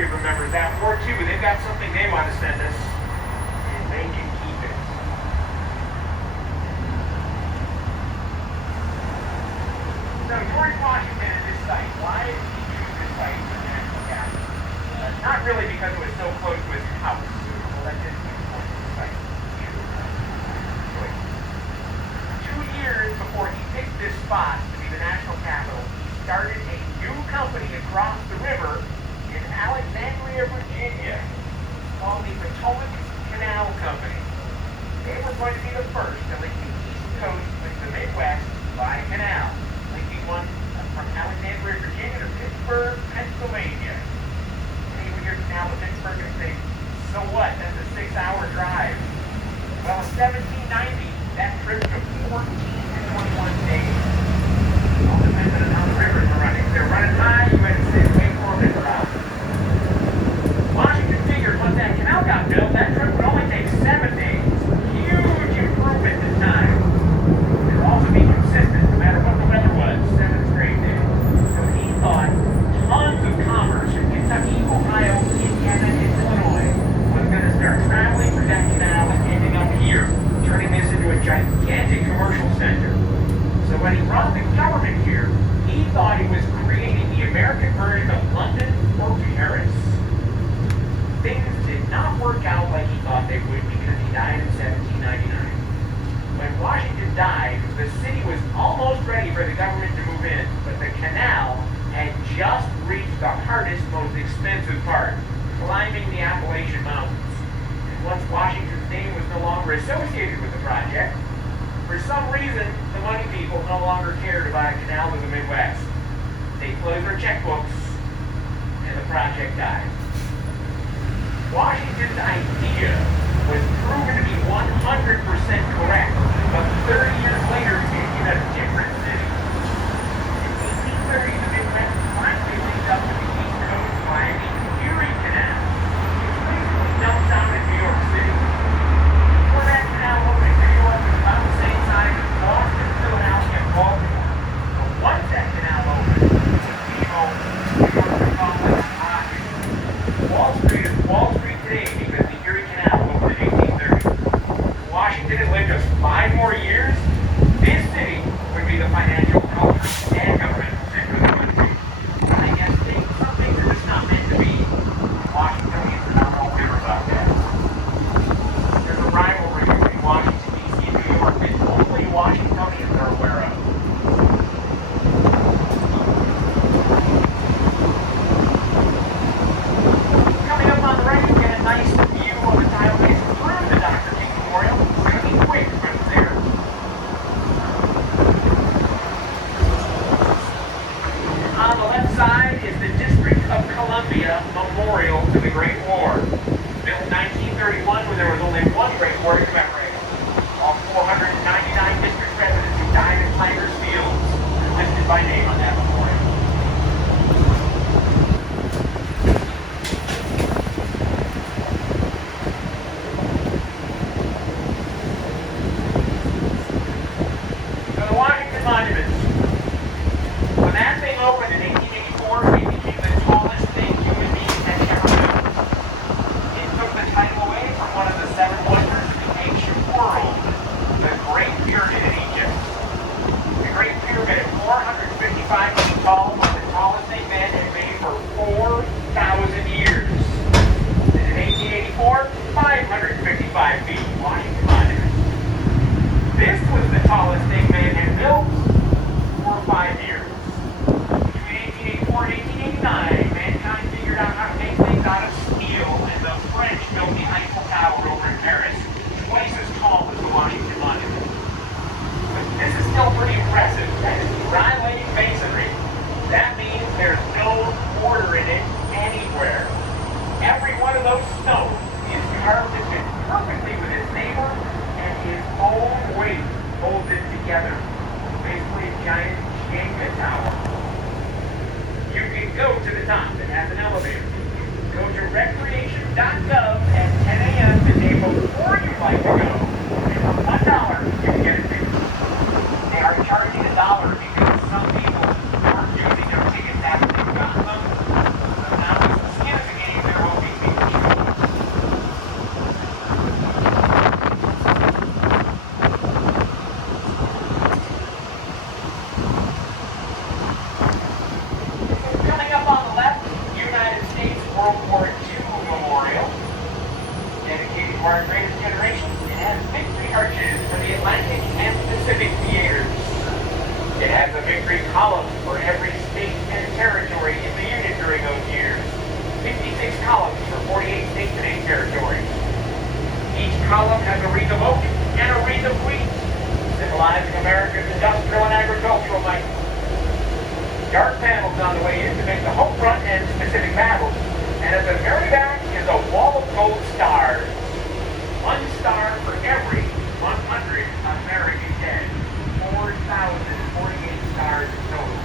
military remembers that war too. They've got something they want to send us, and they can keep it. So George Washington and this site, why did he choose this site for the national capital? Not really because it was so close to his house. Well, that didn't make the site. 2 years before he picked this spot to be the national capital, he started a new company across the river in Alexandria, Virginia, called the Potomac Canal Company. They were going to be the first to link the East Coast with the Midwest by canal, linking one from Alexandria, Virginia to Pittsburgh, Pennsylvania. And you would hear canal to Pittsburgh and say, so what? That's a 6-hour drive. Well, in 1790, that trip took 14 to 21 days. All depended on how the rivers were running. If they were running high, you had to stay way further around. Washington figured once that canal got built, that trip would only take 7 days. Huge improvement in time. It would also be consistent no matter what the weather was, 7 straight days. So he thought tons of commerce from Kentucky, Ohio, Indiana, and Illinois was going to start traveling through that canal and ending up here, turning this into a gigantic commercial center. So when he brought the government here, he thought he was creating the American version of London or Paris. Things did not work out like he thought they would because he died in 1799. When Washington died, the city was almost ready for the government to move in, but the canal had just reached the hardest, most expensive part, climbing the Appalachian Mountains. And once Washington's name was no longer associated with the project, for some reason, the money people no longer cared about a canal to the Midwest. They closed their checkbooks, and the project died. Washington's idea was proven to be 100% correct, but 30 years later, in a different city. In 1830, the Midwest finally linked up with the East Coast via the Erie Canal, which basically dumps out in New York City. Before that canal opened, New York was about the same size as Boston, Philadelphia, and Baltimore. But once that canal opened, people, New York was called the pocket. Wall Street is Wall Street today because the Erie Canal opened in 1830. If Washington had lived just 5 more years, this city would be the financial, culture, and government center of the country. I guess some things are just not meant to be. Washingtonians are not all clear about that. There's a rivalry between Washington, D.C. and New York that only Washingtonians are aware of. Coming up on the right, you get a nice view of the tidal basin through the Dr. King Memorial. We're going to be quick from there. On the left side is the District of Columbia Memorial to the Great War. Built in 1931 when there was only one Great War to commemorate. All 499 district residents who died in Tigers Field are listed by name on that memorial. So the Washington Monument. When that thing opened in 1884, it became the tallest thing human beings had ever built. It took the title away from one of the 7 wonders of the ancient world, the Great Pyramid in Egypt. The Great Pyramid, 455 feet tall, was the tallest thing man had made for 4,000 years. And in 1884, 555 feet, Washington Monument. This was the tallest thing man had built for 5 years. Between 1884 and 1889, mankind figured out how to make things out of steel, and the French built the Eiffel Tower over in Paris, twice as tall as the Washington Monument. But this is still pretty impressive. That is dry-laid masonry. That means there's no mortar in it anywhere. Every one of those stones is carved to fit perfectly with its neighbor, and his own weight holds it together. Basically a giant Jenga tower. You can go to the top. It has an elevator. Go to recreation.gov at 10 a.m. the day before World War II memorial dedicated to our greatest generation. It has victory arches for the Atlantic and Pacific theaters. It has a victory column for every state and territory in the Union during those years. 56 columns for 48 states and 8 territories. Each column has a wreath of oak and a wreath of wheat, symbolizing America's industrial and agricultural might. Dark panels on the way in depict the home front and specific battles, and at the very back is a wall of gold stars. One star for every 100 American dead. 4,048 stars in total.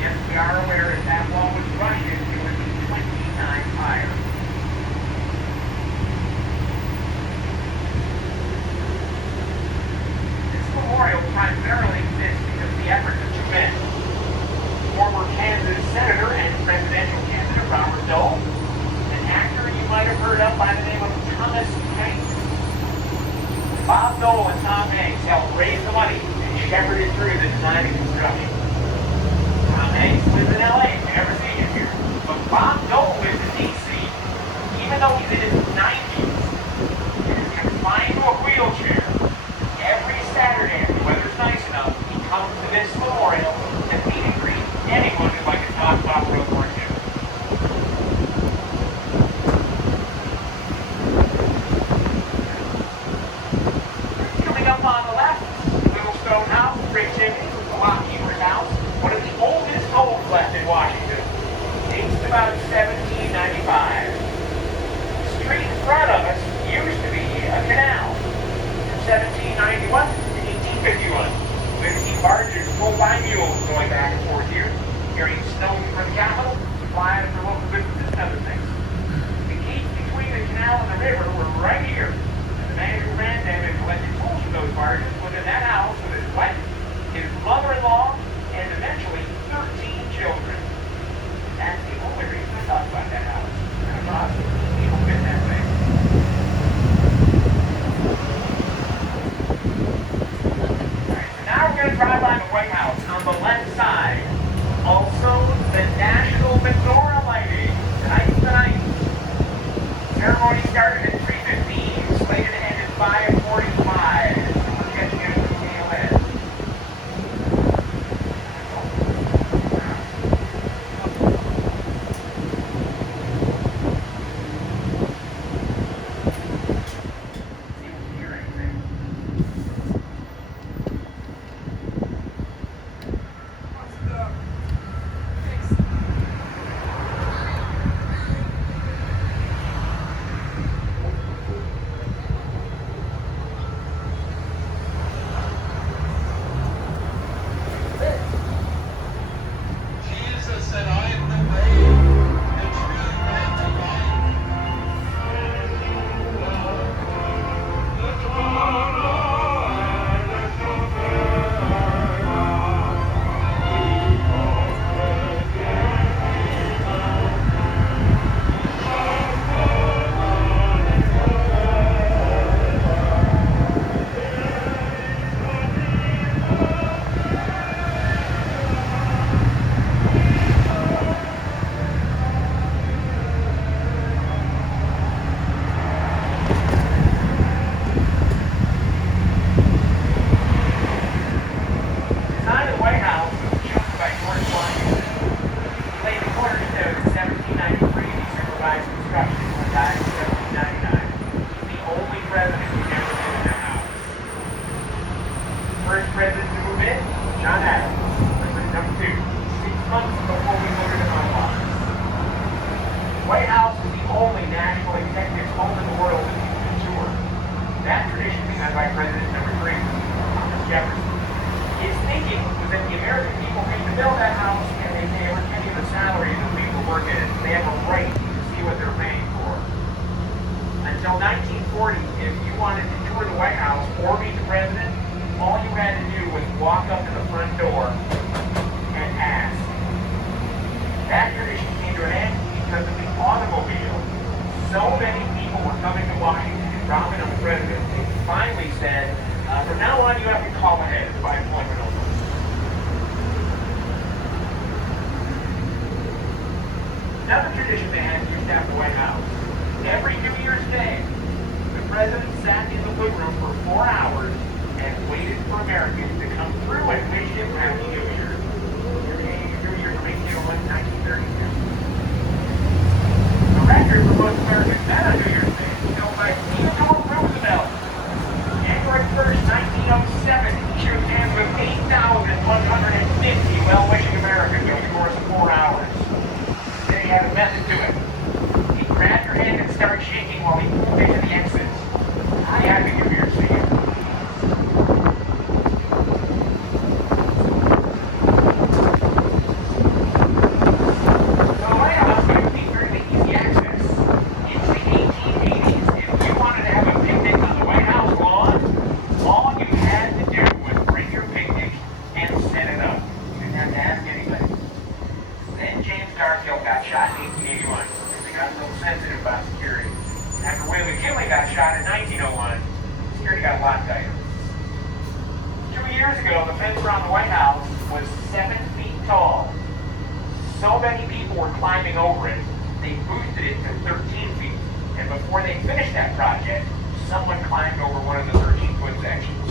Yes, we are aware that that wall was rushed into would be 20 times higher. This memorial primarily exists because of the efforts of two men. Former Kansas Senator and presidential candidate Robert Dole, an actor you might have heard of by the name of Thomas Hanks. Bob Dole and Tom Hanks helped raise the money and shepherded through the design and construction. Tom Hanks lives in LA, if you never seen him here. But Bob Dole lives in DC. Even though he's in his 90s and is confined to a wheelchair, every Saturday, if the weather's nice enough, he comes to this memorial to meet and greet anyone who'd like to talk about World War II. Coming up on the left, little stone house, brick chimney, the lockkeeper's house, one of the oldest homes left in Washington. Dates to about 1795. The street in front of us used to be a canal. From 1791 to 1851. 15 barges pulled by mules going back and forth here, carrying snow for the capital, supplies for local businesses and other things. The gates between the canal and the river were right here, and the man who ran them and collected tolls from those barges was in that house with his wife, his mother-in-law, and eventually 13 children. That's the only reason I thought about that house. Kind of awesome. People fit that way. Now we're going to drive by the White House on the left side. Also, the National Menorah lighting. Tonight's the night. Ceremony started at 3:15, slated to end at 5:45. We're catching it at the tail end. See if we hear anything. Jesus said, I am the way, the truth, and the life. Design of the White House was chosen by George Washington. He laid the cornerstone in 1793 and he supervised construction and died in 1799. He's the only president who never been in that house. First president to move in, John Adams. President number 2, 6 months before we voted him on office. The White House is the only national executive home in the world that you can tour. That tradition begun by President number 3, Thomas Jefferson. His thinking was that the American people paid to build that house, and they pay over any of the salaries of the people working it. They have a right to see what they're paying for. Until 1940, if you wanted to tour the White House or meet the president, all you had to do was walk up to the front door and ask. That tradition came to an end because of the automobile. So many people were coming to Washington and dropping on the president. They finally said, from now on, you have to call ahead by appointment only. Another tradition they had plant just after the White House. Every New Year's Day, the president sat in the wood room for 4 hours and waited for Americans to come through and wish him Happy New Year. Your New Year from 1801 to 1932. The record for most Americans met on New Year's Day is held by Theodore Roosevelt. January 1st, 1907, he shook hands with 8,150 well-wishing Americans over the course of 4 hours. Then he had a method to it. He'd grab your hand and start shaking while he moved into the exits. Happy New Year's to you. Got shot in 1901. Security got a lot tighter. 2 years ago, the fence around the White House was 7 feet tall. So many people were climbing over it, they boosted it to 13 feet. And before they finished that project, someone climbed over one of the 13-foot sections.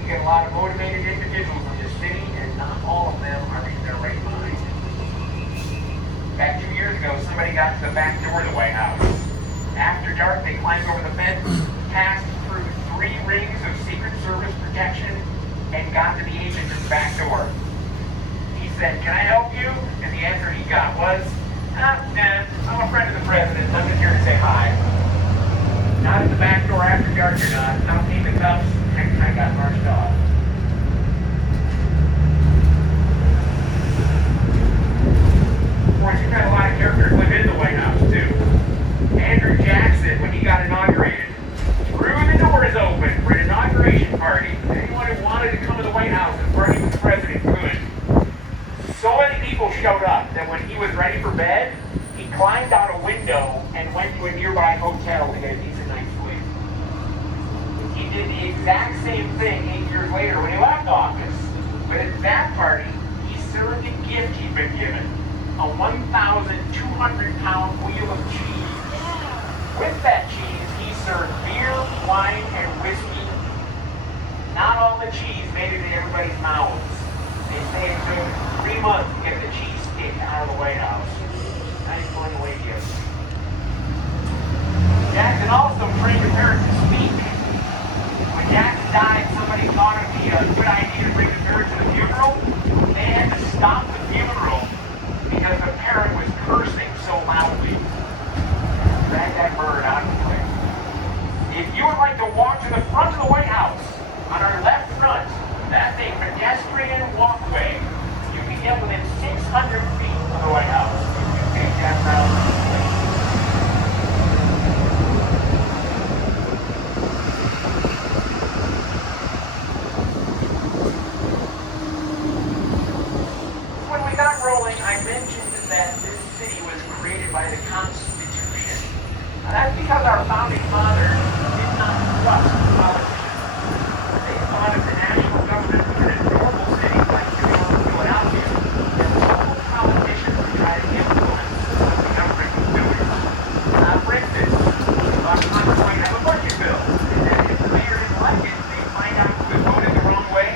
We get a lot of motivated individuals in this city, and not all of them are in their right mind. In fact, 2 years ago, somebody got to the back door of the White House. After dark, they climbed over the fence, passed through 3 rings of Secret Service protection, and got to the agent at the back door. He said, "Can I help you?" And the answer he got was, nah, I'm a friend of the president. I'm just here to say hi. Not at the back door after dark or not. I'll pay the cuffs. Next time I got marched off. Of course, you've had a lot of characters live in the White House, too. Andrew Jackson, when he got inaugurated, threw the doors open for an inauguration party. Anyone who wanted to come to the White House and party with the president could. So many people showed up that when he was ready for bed, he climbed out a window and went to a nearby hotel to get a decent night's sleep. He did the exact same thing 8 years later when he left office. But at that party, he served a gift he'd been given, a 1,200-pound wheel of cheese. With that cheese, he served beer, wine, and whiskey. Not all the cheese made it in everybody's mouths. They say it took 3 months to get the cheese stick out of the White House. Nice going away gift. Jackson also trained the parents to speak. When Jackson died, somebody thought it would be a good idea to bring the parents to the funeral. They had to stop the funeral because the parent was cursing so loudly. Drag that bird out of the way. If you would like to walk to the front of the White House, on our left front, that's a pedestrian walkway. You can get within 600 feet of the White House. You can take that route. When we got rolling, I mentioned that this city was created by the Constitution. That's because our founding fathers did not trust politicians. They thought if the national government was in a normal city like New York or Philadelphia, then local politicians would try to influence what the government was doing. For instance, Congress might have a budget bill, and then if the mayor didn't like it, they'd find out who had voted the wrong way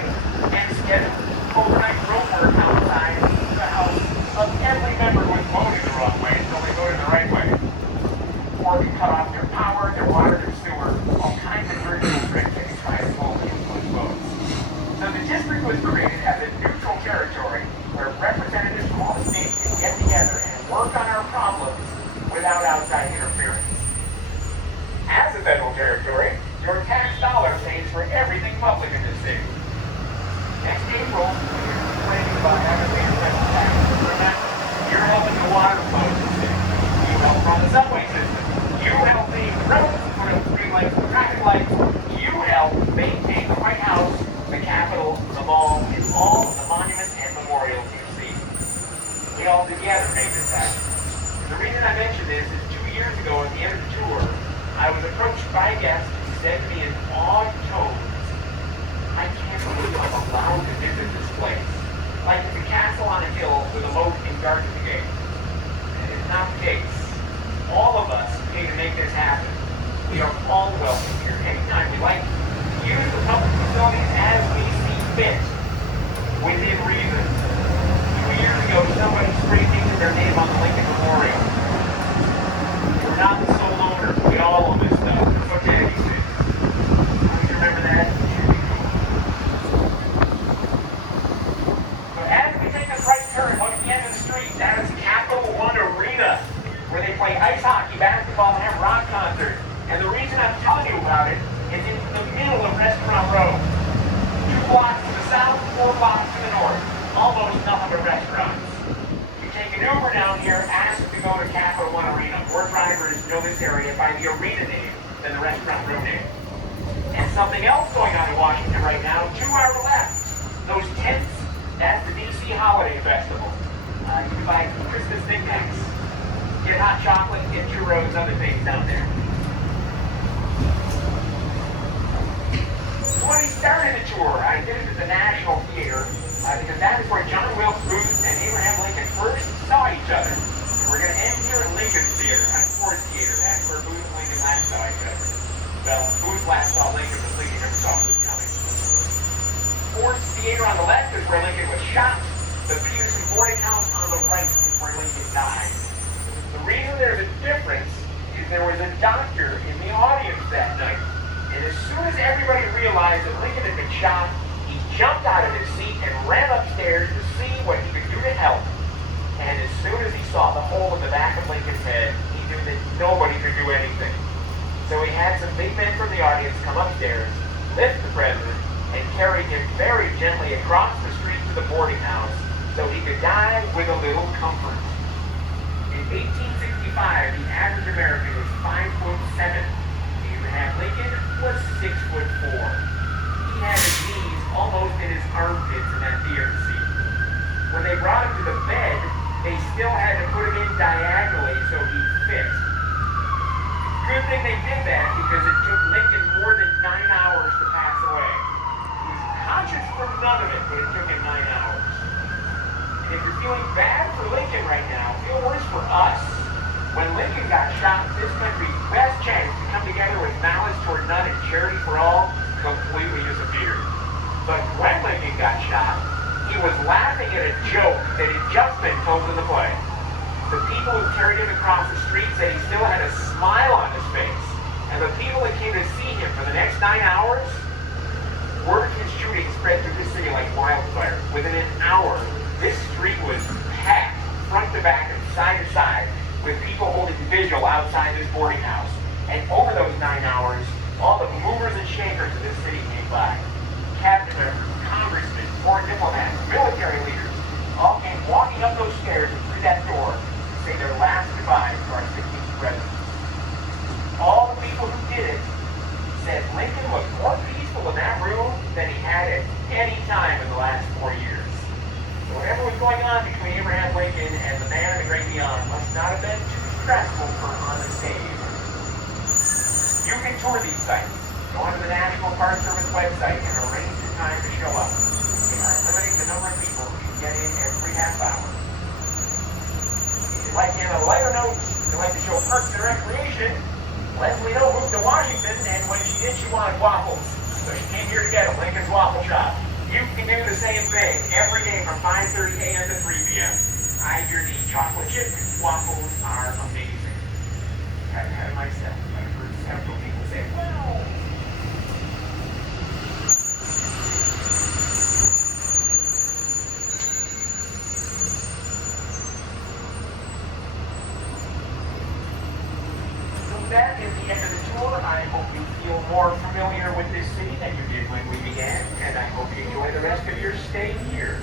and schedule overnight road work outside the house of every member who was voting the wrong way until they voted the right way. Or to cut off their power, their water, their sewer, all kinds of dirty tricks that can try to slowly influence votes. So the district was created as a neutral territory where representatives from all the states could get together and work on our problems without outside interference. As a federal territory, your tax dollar pays for everything public in this city. Next April, when you're complaining about having to pay the federal taxes, remember, you're helping the water flow in the city. You help run the subway system. You help the roads, streetlights, the traffic lights. You help maintain the White House, the Capitol, the mall, and all the monuments and memorials you see. We all together make this happen. The reason I mention this is 2 years ago at the end of the tour, I was approached by a guest who said to me in awed tones, "I can't believe I'm allowed to visit this place. Like it's a castle on a hill with a moat and garden gate." And it's not the case. where they play ice hockey, basketball, and have rock concerts. And the reason I'm telling you about it is in the middle of Restaurant Row. 2 blocks to the south, 4 blocks to the north. Almost nothing but restaurants. You take an Uber down here, ask to go to Capital One Arena. More drivers know this area by the arena name than the Restaurant Row name. And something else going on in Washington right now, to our left. Those tents, that's the DC Holiday Festival. You can buy Christmas knickknacks, get hot chocolate, get churros, other things down there. So when we started the tour, I did it at the National Theater, because that is where John Wilkes Booth and Abraham Lincoln first saw each other. And we're going to end here at Lincoln Theater, at Ford Theater. That's where Booth and Lincoln last saw each other. Well, Booth last saw Lincoln, but Lincoln never saw Booth coming. Ford Theater on the left is where Lincoln was shot. The Peterson boarding house on the right is where Lincoln died. The reason there's a difference is there was a doctor in the audience that night. And as soon as everybody realized that Lincoln had been shot, he jumped out of his seat and ran upstairs to see what he could do to help. And as soon as he saw the hole in the back of Lincoln's head, he knew that nobody could do anything. So he had some big men from the audience come upstairs, lift the president, and carry him very gently across the street to the boarding house so he could die with a little comfort. In 1865, the average American was 5'7". Abraham Lincoln was 6'4". He had his knees almost in his armpits in that theater seat. When they brought him to the bed, they still had to put him in diagonally so he fit. Good thing they did that because it took Lincoln more than 9 hours to pass away. He was conscious for none of it, but it took him 9 hours. And if you're feeling bad for Lincoln right now, feel worse for us. When Lincoln got shot, this country's best chance to come together with malice toward none and charity for all completely disappeared. But when Lincoln got shot, he was laughing at a joke that had just been told in the play. The people who carried him across the street said he still had a smile on his face. And the people that came to see him for the next 9 hours, word of his shooting spread through the city like wildfire. Within an hour, this street was packed, front to back and side to side, with people holding vigil outside this boarding house. And over those 9 hours, all the movers and shakers of this city came by. Cabinet members, congressmen, foreign diplomats, military leaders, all came walking up those stairs and through that door to say their last goodbyes to our 16th president. All the people who did it said Lincoln was more peaceful in that room than he had at any time in the last 4 years. So whatever was going on between Abraham Lincoln and the man in the great beyond must not have been too stressful for honest Dave. You can tour these sites. Go onto the National Park Service website and arrange your time to show up. They are limiting the number of people who can get in every half hour. If you'd like to have a lighter note, if you'd like to show Parks and Recreation, Leslie O moved to Washington, and when she did, she wanted waffles. So she came here to get them, Lincoln's Waffle Shop. You can do the same thing every day from 5:30 a.m. to 3 p.m. I hear the chocolate chip waffles are amazing. I've had it myself. I've heard several people say, well. So that is the end of the tour. I hope you feel more familiar with this city than you did when we began, and I hope you enjoy the rest of your stay here.